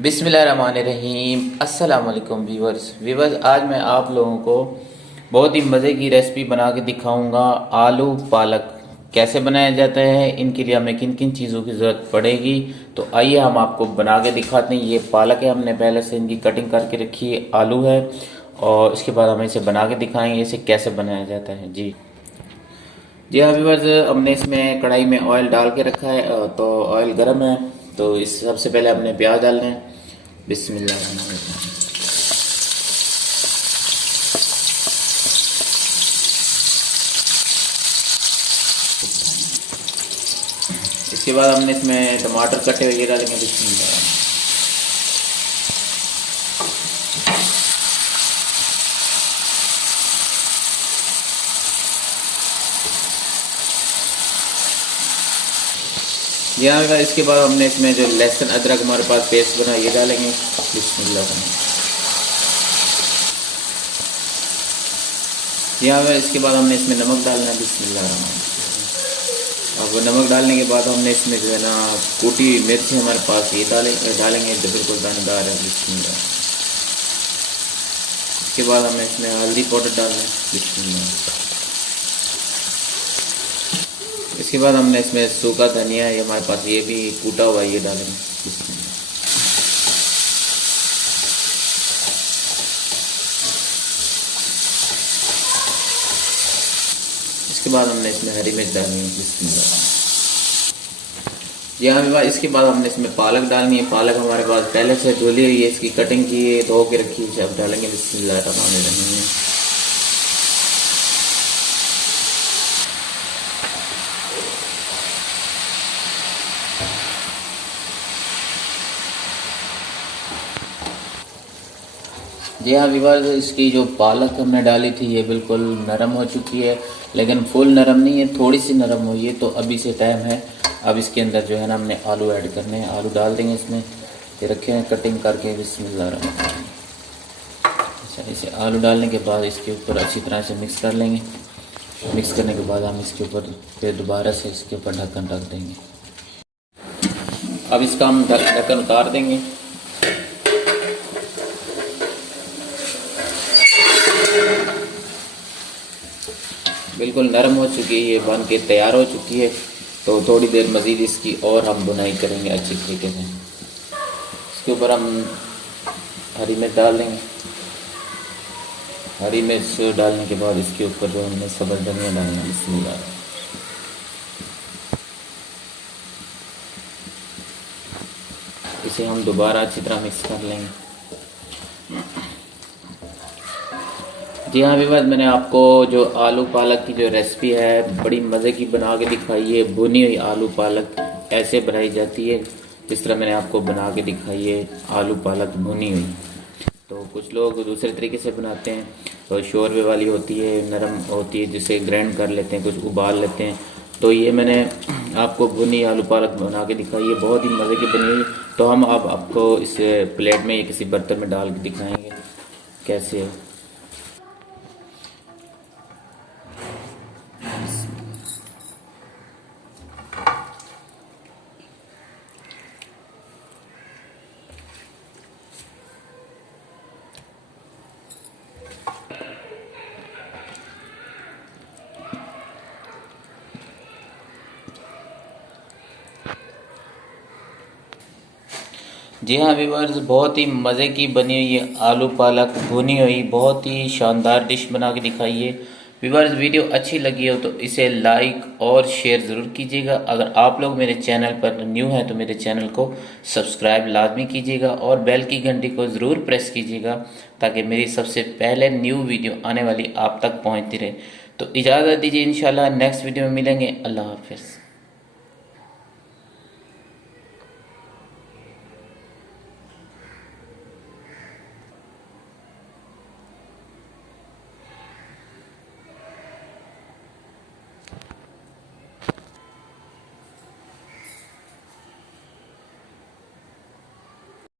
बिस्मिल्लाहिर्रहमानिर्रहीम। अस्सलाम वालेकुम व्यूवर्स, आज मैं आप लोगों को बहुत ही मज़े की रेसिपी बना के दिखाऊंगा। आलू पालक कैसे बनाया जाता है, इनके लिए हमें किन किन चीज़ों की ज़रूरत पड़ेगी, तो आइए हम आपको बना के दिखाते हैं। ये पालक है, हमने पहले से इनकी कटिंग करके रखी है। आलू है और इसके बाद हम इसे बना के दिखाएंगे इसे कैसे बनाया जाता है। जी हाँ व्यूवर्स, हमने इसमें कढ़ाई में ऑयल डाल के रखा है। तो ऑयल गर्म है तो इस सबसे पहले हमने प्याज डालना है। बिस्मिल्लाह। इसके बाद हमने इसमें टमाटर कटे हुए डालेंगे। बिस्मिल्लाह। यहाँ पे इसके बाद हमने इसमें जो लहसुन अदरक हमारे पास पेस्ट बना ये डालेंगे। बिस्मिल्लाह। यहाँ पे इसके बाद हमने इसमें नमक डालना है। बिस्मिल्लाह। अब नमक डालने के बाद हमने इसमें जो है ना कूटी मिर्च हमारे पास ये डालेंगे जो बिल्कुल दानेदार है। बिस्मिल्लाह। इसके बाद हमें इसमें हल्दी पाउडर डालना है। बिस्मिल्लाह। इसके बाद हमने इसमें सूखा धनिया है हमारे पास ये भी कूटा हुआ ये डालेंगे। बिस्मिल्लाह। इसके बाद हमने इसमें हरी मिर्च डालनी है। बिस्मिल्लाह। यहाँ पे इसके बाद हमने इसमें पालक डालनी है। पालक हमारे पास पहले से धुली हुई है, इसकी कटिंग की है, धो के रखी है। अब डालेंगे। बिस्मिल्लाह। जी हाँ व्यूअर्स, इसकी जो पालक हमने डाली थी ये बिल्कुल नरम हो चुकी है, लेकिन फुल नरम नहीं है, थोड़ी सी नरम हुई है। तो अभी से टाइम है। अब इसके अंदर जो है ना हमने आलू ऐड करने हैं। आलू डाल देंगे इसमें, ये रखे हैं कटिंग करके। बिस्मिल्लाह। अच्छा, इसे आलू डालने के बाद इसके ऊपर अच्छी तरह से मिक्स कर लेंगे। मिक्स करने के बाद हम इसके ऊपर फिर दोबारा से इसके ऊपर ढक्कन रख देंगे। अब इसका हम ढक्कन उतार देंगे। बिल्कुल नरम हो चुकी है, ये बन के तैयार हो चुकी है। तो थोड़ी देर मज़ीद इसकी और हम बुनाई करेंगे अच्छी तरीके से। इसके ऊपर हम हरी मिर्च डाल देंगे। हरी मिर्च डालने के बाद इसके ऊपर जो हमने सब्ज़ धनिया डालना है। बिस्मिल्लाह। इसे हम दोबारा अच्छी तरह मिक्स कर लेंगे। जी हाँ व्यूअर्स, मैंने आपको जो आलू पालक की जो रेसिपी है बड़ी मज़े की बना के दिखाई है। भुनी हुई आलू पालक ऐसे बनाई जाती है जिस तरह मैंने आपको बना के दिखाई है, आलू पालक भुनी हुई। तो कुछ लोग दूसरे तरीके से बनाते हैं, तो शोरबे वाली होती है, नरम होती है, जिसे ग्राइंड कर लेते हैं, कुछ उबाल लेते हैं। तो ये मैंने आपको भुनी आलू पालक बना के दिखाई है, बहुत ही मज़े की बनी हुई। तो हम अब आपको इस प्लेट में या किसी बर्तन में डाल के दिखाएँगे कैसे है। जी हाँ व्यूअर्स, बहुत ही मज़े की बनी हुई है आलू पालक भुनी हुई, बहुत ही शानदार डिश बना के दिखाई है। व्यूअर्स, वीडियो अच्छी लगी हो तो इसे लाइक और शेयर ज़रूर कीजिएगा। अगर आप लोग मेरे चैनल पर न्यू हैं तो मेरे चैनल को सब्सक्राइब लाजमी कीजिएगा और बेल की घंटी को ज़रूर प्रेस कीजिएगा ताकि मेरी सबसे पहले न्यू वीडियो आने वाली आप तक पहुँचती रहे। तो इजाज़त दीजिए, इंशाल्लाह नेक्स्ट वीडियो में मिलेंगे। अल्लाह हाफ़िज़।